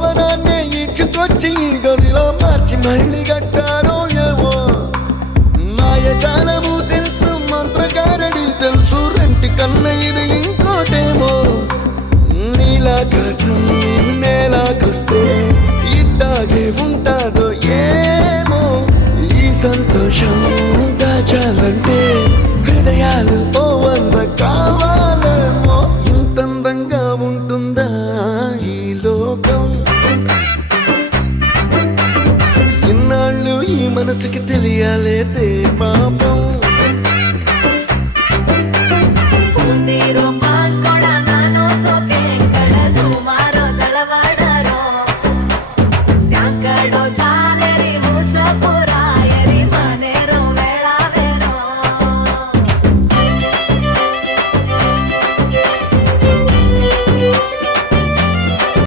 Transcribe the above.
భవనాన్ని ఇచ్చుకొచ్చి గదిలో మార్చి మళ్ళీ కట్టారో ఏమో మాయజాలము తెలుసు మంత్రకారడి తెలుసు రెంటి కన్న ఇది ఇంకోటేమో నీలాకాశం నేలాకొస్తే ఇట్టాగే ఉంటా